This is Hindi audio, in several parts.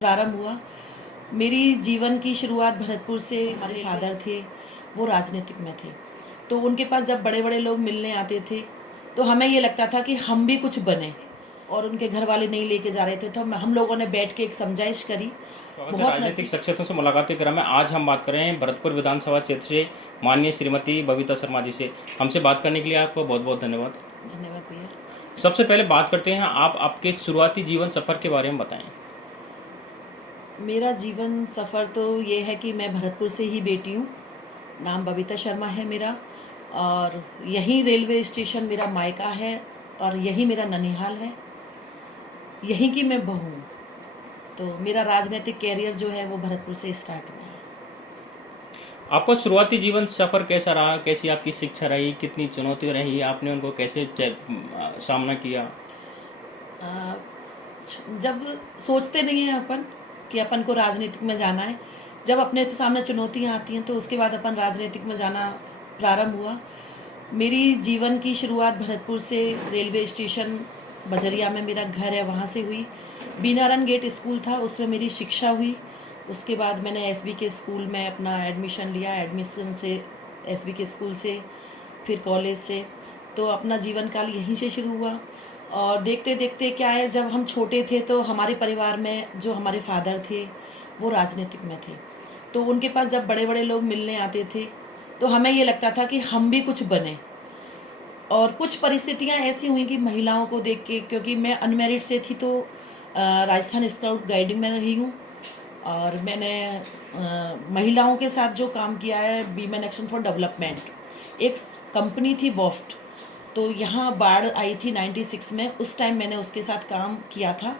प्रारंभ हुआ। मेरी जीवन की शुरुआत भरतपुर से। हमारे फादर थे, वो राजनीतिक में थे, तो उनके पास जब बड़े बड़े लोग मिलने आते थे तो हमें ये लगता था कि हम भी कुछ बने, और उनके घर वाले नहीं लेके जा रहे थे, तो हम लोगों ने बैठ के एक समझाइश करी। बहुत राजनीतिक शख्सियतों से मुलाकात के क्रम में आज हम बात कर रहे हैं भरतपुर विधानसभा क्षेत्र से माननीय श्रीमती बबीता शर्मा जी से। हमसे बात करने के लिए आपको बहुत बहुत धन्यवाद। धन्यवाद भैया। सबसे पहले बात करते हैं, आप आपके शुरुआती जीवन सफ़र के बारे में बताएं। मेरा जीवन सफ़र तो ये है कि मैं भरतपुर से ही बेटी हूँ। नाम बबीता शर्मा है मेरा, और यहीं रेलवे स्टेशन मेरा मायका है, और यही मेरा ननिहाल है, यहीं की मैं बहू हूँ। तो मेरा राजनीतिक कैरियर जो है वो भरतपुर से स्टार्ट हुआ है। आपका शुरुआती जीवन सफ़र कैसा रहा? कैसी आपकी शिक्षा रही? कितनी चुनौतियाँ रही? आपने उनको कैसे सामना किया? आ, जब सोचते नहीं हैं अपन कि अपन को राजनीतिक में जाना है, जब अपने सामने चुनौतियाँ आती हैं तो उसके बाद अपन राजनीतिक में जाना प्रारंभ हुआ। मेरी जीवन की शुरुआत भरतपुर से, रेलवे स्टेशन बजरिया में मेरा घर है, वहाँ से हुई। बीनारन गेट स्कूल था, उसमें मेरी शिक्षा हुई। उसके बाद मैंने एसबी के स्कूल में अपना एडमिशन लिया, एडमिशन से एसबी के स्कूल से, फिर कॉलेज से, तो अपना जीवन काल यहीं से शुरू हुआ। और देखते देखते क्या है, जब हम छोटे थे तो हमारे परिवार में जो हमारे फादर थे वो राजनीतिक में थे, तो उनके पास जब बड़े बड़े लोग मिलने आते थे तो हमें ये लगता था कि हम भी कुछ बने। और कुछ परिस्थितियां ऐसी हुई कि महिलाओं को देख के, क्योंकि मैं अनमेरिड से थी, तो राजस्थान स्काउट गाइडिंग में रही हूँ, और मैंने महिलाओं के साथ जो काम किया है, वीमेन एक्शन फॉर डेवलपमेंट, एक कंपनी थी वॉफ्ट, तो यहाँ बाढ़ आई थी 96 में, उस टाइम मैंने उसके साथ काम किया था।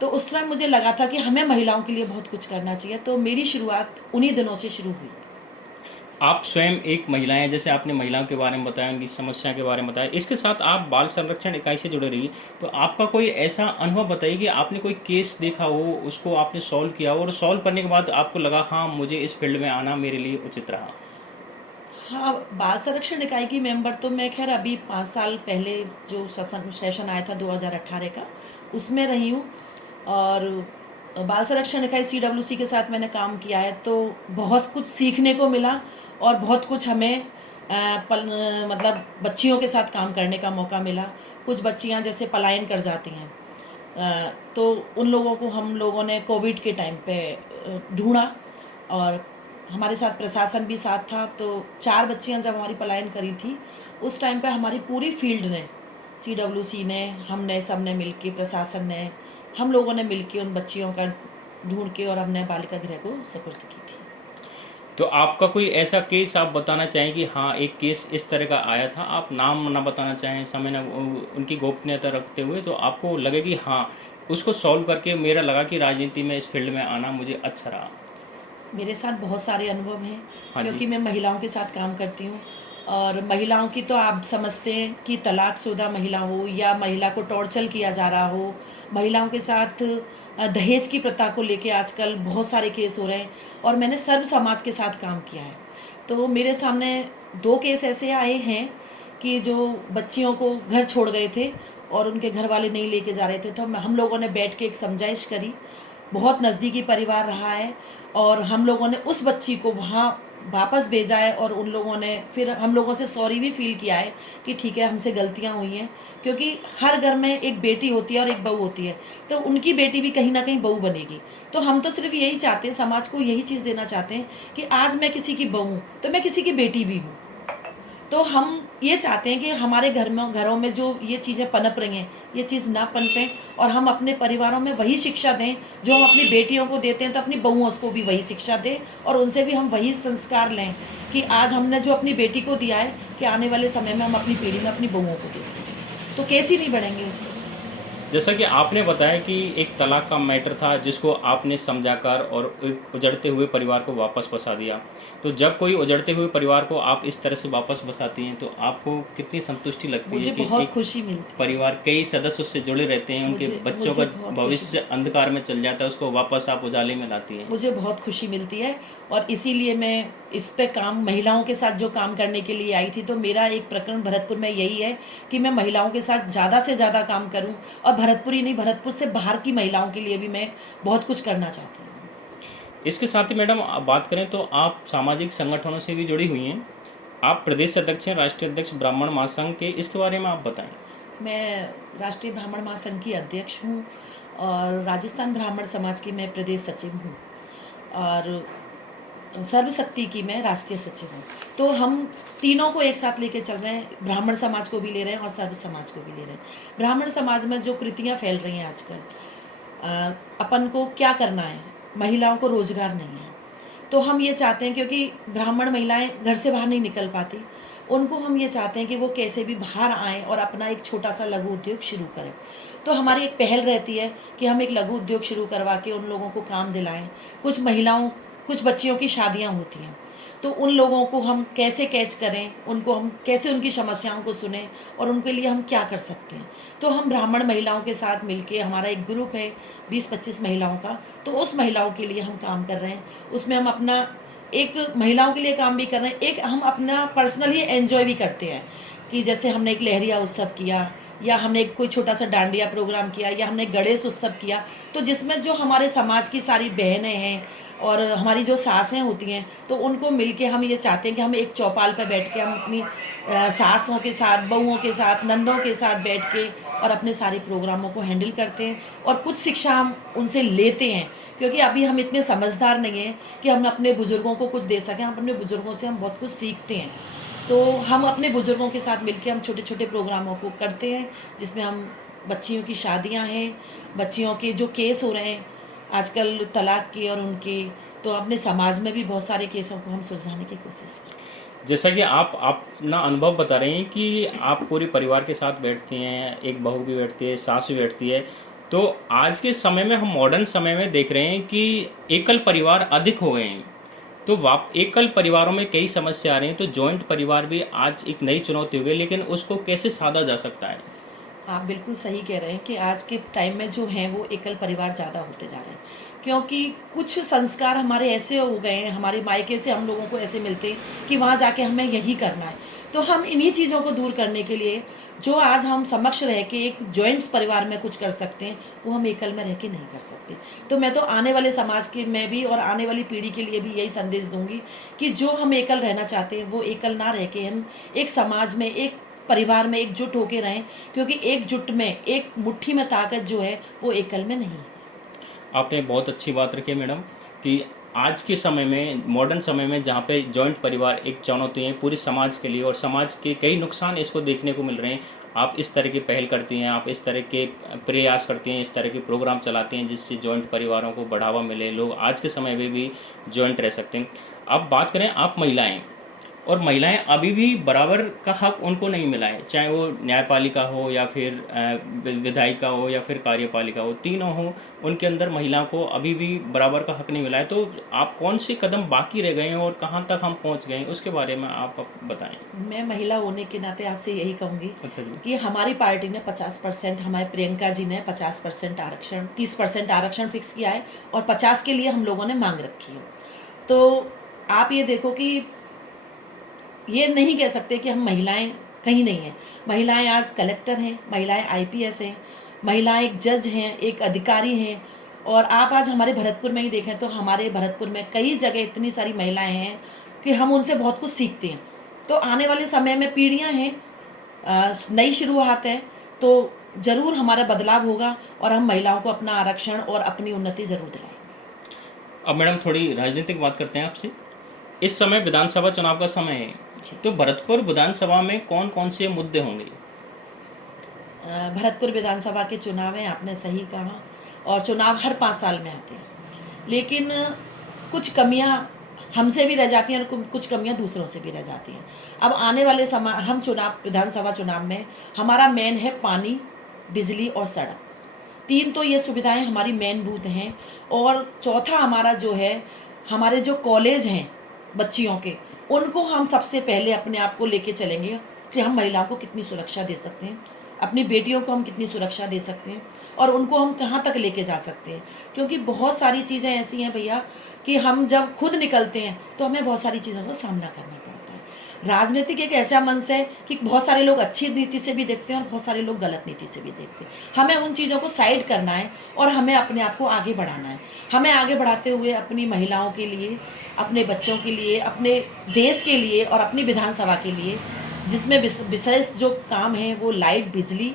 तो उस टाइम मुझे लगा था कि हमें महिलाओं के लिए बहुत कुछ करना चाहिए, तो मेरी शुरुआत उन्हीं दिनों से शुरू हुई। आप स्वयं एक महिला हैं, जैसे आपने महिलाओं के बारे में बताया, उनकी समस्या के बारे में बताया, इसके साथ आप बाल संरक्षण इकाई से जुड़े रही, तो आपका कोई ऐसा अनुभव बताइए कि आपने कोई केस देखा हो, उसको आपने सॉल्व किया हो, और सॉल्व करने के बाद आपको लगा हाँ मुझे इस फील्ड में आना मेरे लिए उचित रहा। हाँ, बाल संरक्षण इकाई की मेंबर तो मैं खैर अभी 5 साल पहले जो सेशन आया था 2018 का, उसमें रही हूँ। और बाल संरक्षण इकाई CWC के साथ मैंने काम किया है, तो बहुत कुछ सीखने को मिला, और बहुत कुछ हमें मतलब बच्चियों के साथ काम करने का मौका मिला। कुछ बच्चियां जैसे पलायन कर जाती हैं, तो उन लोगों को हम लोगों ने कोविड के टाइम पे ढूंढा, और हमारे साथ प्रशासन भी साथ था। तो 4 बच्चियां जब हमारी पलायन करी थी, उस टाइम पे हमारी पूरी फील्ड ने, CWC ने, हमने सबने मिलके, प्रशासन ने, हम लोगों ने मिलके उन बच्चियों का ढूंढ के और हमने बालिका गृह को सुपुर्द की थी। तो आपका कोई ऐसा केस आप बताना चाहें कि हाँ एक केस इस तरह का आया था, आप नाम ना बताना चाहें, समय ना, उनकी गोपनीयता रखते हुए, तो आपको लगे कि हाँ उसको सॉल्व करके मेरा लगा कि राजनीति में इस फील्ड में आना मुझे अच्छा रहा? मेरे साथ बहुत सारे अनुभव हैं, हाँ जी। क्योंकि मैं महिलाओं के साथ काम करती हूँ। और महिलाओं की तो आप समझते हैं कि तलाकशुदा महिला हो या महिला को टॉर्चर किया जा रहा हो, महिलाओं के साथ दहेज की प्रथा को लेके आजकल बहुत सारे केस हो रहे हैं, और मैंने सर्व समाज के साथ काम किया है। तो मेरे सामने 2 केस ऐसे आए हैं कि जो बच्चियों को घर छोड़ गए थे और उनके घर वाले नहीं लेके जा रहे थे, तो हम लोगों ने बैठ के एक समझाइश करी। बहुत नज़दीकी परिवार रहा है, और हम लोगों ने उस बच्ची को वहाँ वापस भेजा है, और उन लोगों ने फिर हम लोगों से सॉरी भी फील किया है कि ठीक है, हमसे गलतियाँ हुई हैं, क्योंकि हर घर में एक बेटी होती है और एक बहू होती है, तो उनकी बेटी भी कहीं ना कहीं बहू बनेगी। तो हम तो सिर्फ यही चाहते हैं, समाज को यही चीज़ देना चाहते हैं कि आज मैं किसी की बहू हूँ तो मैं किसी की बेटी भी हूँ। तो हम ये चाहते हैं कि हमारे घरों में जो ये चीज़ें पनप रही हैं, ये चीज़ ना पनपें, और हम अपने परिवारों में वही शिक्षा दें जो हम अपनी बेटियों को देते हैं, तो अपनी बहुओं को भी वही शिक्षा दें, और उनसे भी हम वही संस्कार लें कि आज हमने जो अपनी बेटी को दिया है, कि आने वाले समय में हम अपनी पीढ़ी में अपनी बहुओं को दे सकें, तो कैसे नहीं बढ़ेंगे उससे। जैसा कि आपने बताया कि एक तलाक का मैटर था जिसको आपने समझाकर और एक उजड़ते हुए परिवार को वापस बसा दिया, तो जब कोई उजड़ते हुए परिवार को आप इस तरह से वापस बसाती हैं तो आपको कितनी संतुष्टि लगती है मुझे कि बहुत एक खुशी मिलती परिवार कई सदस्य उससे जुड़े रहते हैं, उनके मुझे बच्चों मुझे का बहुत भविष्य अंधकार में चल जाता है, उसको वापस आप उजाले में लाती हैं। मुझे बहुत खुशी मिलती है, और इसीलिए मैं इस पे काम, महिलाओं के साथ जो काम करने के लिए आई थी, तो मेरा एक प्रकरण भरतपुर में यही है कि मैं महिलाओं के साथ ज़्यादा से ज़्यादा काम करूं, और भरतपुर ही नहीं, भरतपुर से बाहर की महिलाओं के लिए भी मैं बहुत कुछ करना चाहती हूँ। इसके साथ ही मैडम आप बात करें तो आप सामाजिक संगठनों से भी जुड़ी हुई हैं। आप प्रदेश अध्यक्ष हैं, राष्ट्रीय अध्यक्ष ब्राह्मण महासंघ के, इसके बारे में आप बताएं। मैं राष्ट्रीय ब्राह्मण महासंघ की अध्यक्ष हूँ और राजस्थान ब्राह्मण समाज की मैं प्रदेश सचिव हूँ और सर्वशक्ति की मैं राष्ट्रीय सचिव हूँ। तो हम तीनों को एक साथ लेके चल रहे हैं, ब्राह्मण समाज को भी ले रहे हैं और सर्व समाज को भी ले रहे हैं। ब्राह्मण समाज में जो कृतियाँ फैल रही हैं आजकल, अपन को क्या करना है, महिलाओं को रोजगार नहीं है, तो हम ये चाहते हैं, क्योंकि ब्राह्मण महिलाएं घर से बाहर नहीं निकल पाती, उनको हम ये चाहते हैं कि वो कैसे भी बाहर आएँ और अपना एक छोटा सा लघु उद्योग शुरू करें। तो हमारी एक पहल रहती है कि हम एक लघु उद्योग शुरू करवा के उन लोगों को काम दिलाएं। कुछ बच्चियों की शादियां होती हैं, तो उन लोगों को हम कैसे कैच करें, उनको हम कैसे उनकी समस्याओं को सुने और उनके लिए हम क्या कर सकते हैं। तो हम ब्राह्मण महिलाओं के साथ मिलके, हमारा एक ग्रुप है 20-25 महिलाओं का, तो उस महिलाओं के लिए हम काम कर रहे हैं। उसमें हम अपना एक महिलाओं के लिए काम भी कर रहे हैं, एक हम अपना पर्सनली एंजॉय भी करते हैं कि जैसे हमने एक लहरिया उत्सव किया, या हमने एक कोई छोटा सा डांडिया प्रोग्राम किया, या हमने गणेश उत्सव किया, तो जिसमें जो हमारे समाज की सारी बहनें हैं और हमारी जो सासें होती हैं, तो उनको मिलके हम ये चाहते हैं कि हम एक चौपाल पर बैठ के हम अपनी सासों के साथ, बहुओं के साथ, नंदों के साथ बैठ के और अपने सारे प्रोग्रामों को हैंडल करते हैं और कुछ शिक्षा हम उनसे लेते हैं, क्योंकि अभी हम इतने समझदार नहीं हैं कि हम अपने बुजुर्गों को कुछ दे सकें। हम अपने बुजुर्गों से हम बहुत कुछ सीखते हैं, तो हम अपने बुजुर्गों के साथ मिलकर हम छोटे छोटे प्रोग्रामों को करते हैं, जिसमें हम बच्चियों की शादियां हैं, बच्चियों के जो केस हो रहे हैं आजकल तलाक के और उनके, तो अपने समाज में भी बहुत सारे केसों को हम सुलझाने की कोशिश करते हैं। जैसा कि आप अपना अनुभव बता रहे हैं कि आप पूरे परिवार के साथ बैठती हैं, एक बहू भी बैठती है, सास भी बैठती है, तो आज के समय में हम मॉडर्न समय में देख रहे हैं कि एकल परिवार अधिक हो गए हैं। तो एकल परिवारों में कई समस्या आ रही हैं, तो जॉइंट परिवार भी आज एक नई चुनौती हो गई, लेकिन उसको कैसे साधा जा सकता है? आप बिल्कुल सही कह रहे हैं कि आज के टाइम में जो हैं वो एकल परिवार ज़्यादा होते जा रहे हैं, क्योंकि कुछ संस्कार हमारे ऐसे हो गए हैं, हमारे मायके से हम लोगों को ऐसे मिलते हैं कि वहाँ जाके हमें यही करना है। तो हम इन्हीं चीज़ों को दूर करने के लिए जो आज हम समक्ष रह के एक जॉइंट परिवार में कुछ कर सकते हैं, वो हम एकल में रह के नहीं कर सकते। तो मैं तो आने वाले समाज के में भी और आने वाली पीढ़ी के लिए भी यही संदेश दूंगी कि जो हम एकल रहना चाहते हैं वो एकल ना रह के हम एक समाज में, एक परिवार में एकजुट होके रहें, क्योंकि एकजुट में, एक मुट्ठी में ताकत जो है वो एकल में नहीं है। आपने बहुत अच्छी बात रखी है मैडम कि आज के समय में, मॉडर्न समय में, जहाँ पे जॉइंट परिवार एक चुनौती है पूरे समाज के लिए और समाज के कई नुकसान इसको देखने को मिल रहे हैं, आप इस तरह की पहल करती हैं, आप इस तरह के प्रयास करती हैं, इस तरह के प्रोग्राम चलाते हैं जिससे जॉइंट परिवारों को बढ़ावा मिले, लोग आज के समय में भी जॉइंट रह सकते हैं। अब बात करें आप महिलाएं, और महिलाएं अभी भी बराबर का हक उनको नहीं मिला है, चाहे वो न्यायपालिका हो या फिर विधायिका हो या फिर कार्यपालिका हो, तीनों हो, उनके अंदर महिला को अभी भी बराबर का हक नहीं मिला है। तो आप कौन से कदम बाकी रह गए हैं और कहाँ तक हम पहुँच गए हैं, उसके बारे में आप बताएं। मैं महिला होने के नाते आपसे यही कहूँगी अच्छा जी। कि हमारी पार्टी ने 50%, हमारे प्रियंका जी ने 50% आरक्षण, 30% आरक्षण फिक्स किया है और 50 के लिए हम लोगों ने मांग रखी है। तो आप ये देखो कि ये नहीं कह सकते कि हम महिलाएं कहीं नहीं हैं। महिलाएं आज कलेक्टर हैं, महिलाएं आईपीएस हैं, महिलाएं एक जज हैं, एक अधिकारी हैं, और आप आज हमारे भरतपुर में ही देखें तो हमारे भरतपुर में कई जगह इतनी सारी महिलाएं हैं कि हम उनसे बहुत कुछ सीखते हैं। तो आने वाले समय में पीढ़ियां हैं, नई शुरुआत है, तो ज़रूर हमारा बदलाव होगा और हम महिलाओं को अपना आरक्षण और अपनी उन्नति ज़रूर दिलाएंगे। अब मैडम थोड़ी राजनीतिक बात करते हैं आपसे। इस समय विधानसभा चुनाव का समय है, तो भरतपुर विधानसभा में कौन कौन से मुद्दे होंगे? भरतपुर विधानसभा के चुनाव में आपने सही कहा, और चुनाव हर 5 साल में आते हैं, लेकिन कुछ कमियां हमसे भी रह जाती हैं और कुछ कमियां दूसरों से भी रह जाती हैं। अब आने वाले समय हम विधानसभा चुनाव में हमारा मेन है पानी, बिजली और सड़क। 3 तो ये सुविधाएं हमारी मेन बूथ हैं, और चौथा हमारा जो है, हमारे जो कॉलेज हैं बच्चियों के, उनको हम सबसे पहले अपने आप को लेके चलेंगे कि हम महिलाओं को कितनी सुरक्षा दे सकते हैं, अपनी बेटियों को हम कितनी सुरक्षा दे सकते हैं और उनको हम कहाँ तक लेके जा सकते हैं। क्योंकि बहुत सारी चीज़ें ऐसी हैं भैया कि हम जब खुद निकलते हैं तो हमें बहुत सारी चीज़ों का सामना करना पड़ता है, राजनीतिक एक ऐसा मंच है कि बहुत सारे लोग अच्छी नीति से भी देखते हैं और बहुत सारे लोग गलत नीति से भी देखते हैं। हमें उन चीज़ों को साइड करना है और हमें अपने आप को आगे बढ़ाना है। हमें आगे बढ़ाते हुए अपनी महिलाओं के लिए, अपने बच्चों के लिए, अपने देश के लिए और अपनी विधानसभा के लिए, जिसमें विशेष जो काम है वो लाइट, बिजली,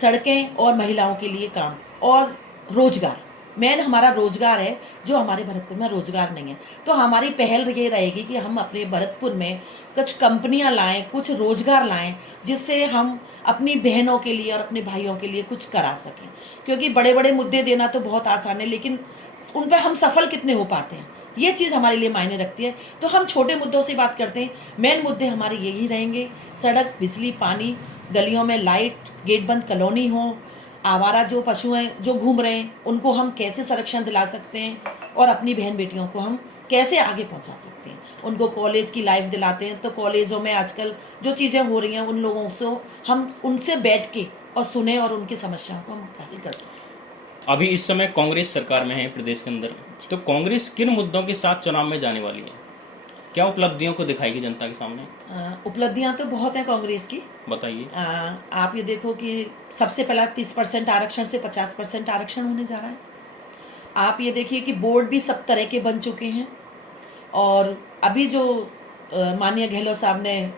सड़कें और महिलाओं के लिए काम और रोजगार, मेन हमारा रोजगार है, जो हमारे भरतपुर में रोजगार नहीं है। तो हमारी पहल ये रहेगी कि हम अपने भरतपुर में कुछ कंपनियां लाएं, कुछ रोजगार लाएं, जिससे हम अपनी बहनों के लिए और अपने भाइयों के लिए कुछ करा सकें। क्योंकि बड़े बड़े मुद्दे देना तो बहुत आसान है, लेकिन उन पर हम सफल कितने हो पाते हैं, ये चीज़ हमारे लिए मायने रखती है। तो हम छोटे मुद्दों से बात करते हैं, मेन मुद्दे हमारे यही रहेंगे, सड़क, बिजली, पानी, गलियों में लाइट, गेट बंद कॉलोनी हो, आवारा जो पशु हैं जो घूम रहे हैं उनको हम कैसे संरक्षण दिला सकते हैं और अपनी बहन बेटियों को हम कैसे आगे पहुंचा सकते हैं। उनको कॉलेज की लाइफ दिलाते हैं, तो कॉलेजों में आजकल जो चीज़ें हो रही हैं उन लोगों से हम उनसे बैठ के और सुने और उनकी समस्याओं को हम हल कर सकें। अभी इस समय कांग्रेस सरकार में है प्रदेश के अंदर, तो कांग्रेस किन मुद्दों के साथ चुनाव में जाने वाली है? क्या उपलब्धियों को दिखाएगी जनता के सामने? उपलब्धियां तो बहुत हैं कांग्रेस की, बताइए। आप ये देखो कि सबसे पहला 30% आरक्षण से 50% आरक्षण होने जा रहा है। आप ये देखिए कि बोर्ड भी सब तरह के बन चुके हैं। और अभी जो माननीय गहलोत साहब ने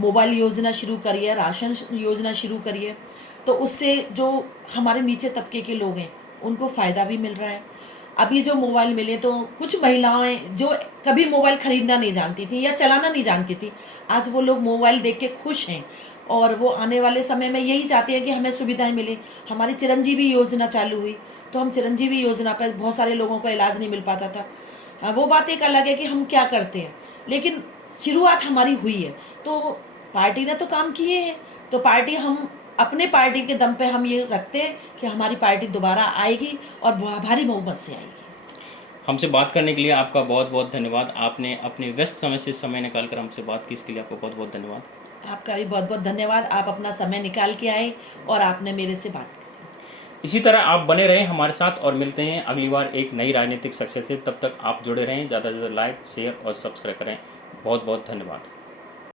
मोबाइल योजना शुरू करी है, राशन योजना शुरू करी है, तो उससे जो हमारे नीचे तबके के लोग हैं उनको फ़ायदा भी मिल रहा है। अभी जो मोबाइल मिले, तो कुछ महिलाएं जो कभी मोबाइल खरीदना नहीं जानती थी या चलाना नहीं जानती थी, आज वो लोग मोबाइल देख के खुश हैं और वो आने वाले समय में यही चाहते हैं कि हमें सुविधाएं मिले। हमारी चिरंजीवी योजना चालू हुई, तो हम चिरंजीवी योजना पर बहुत सारे लोगों को इलाज नहीं मिल पाता था। वो बात एक अलग है कि हम क्या करते हैं, लेकिन शुरुआत हमारी हुई है। तो पार्टी ने तो काम किए हैं, तो पार्टी, हम अपने पार्टी के दम पे हम ये रखते हैं कि हमारी पार्टी दोबारा आएगी और भारी बहुमत से आएगी। हमसे बात करने के लिए आपका बहुत बहुत धन्यवाद। आपने अपने व्यस्त समय से समय निकालकर हमसे बात की, इसके लिए आपको बहुत बहुत धन्यवाद। आपका भी बहुत बहुत धन्यवाद, आप अपना समय निकाल के आए और आपने मेरे से बात की। इसी तरह आप बने रहें हमारे साथ और मिलते हैं अगली बार एक नई राजनीतिक शख्सियत से। तब तक आप जुड़े रहें, ज़्यादा से ज़्यादा लाइक, शेयर और सब्सक्राइब करें। बहुत बहुत धन्यवाद।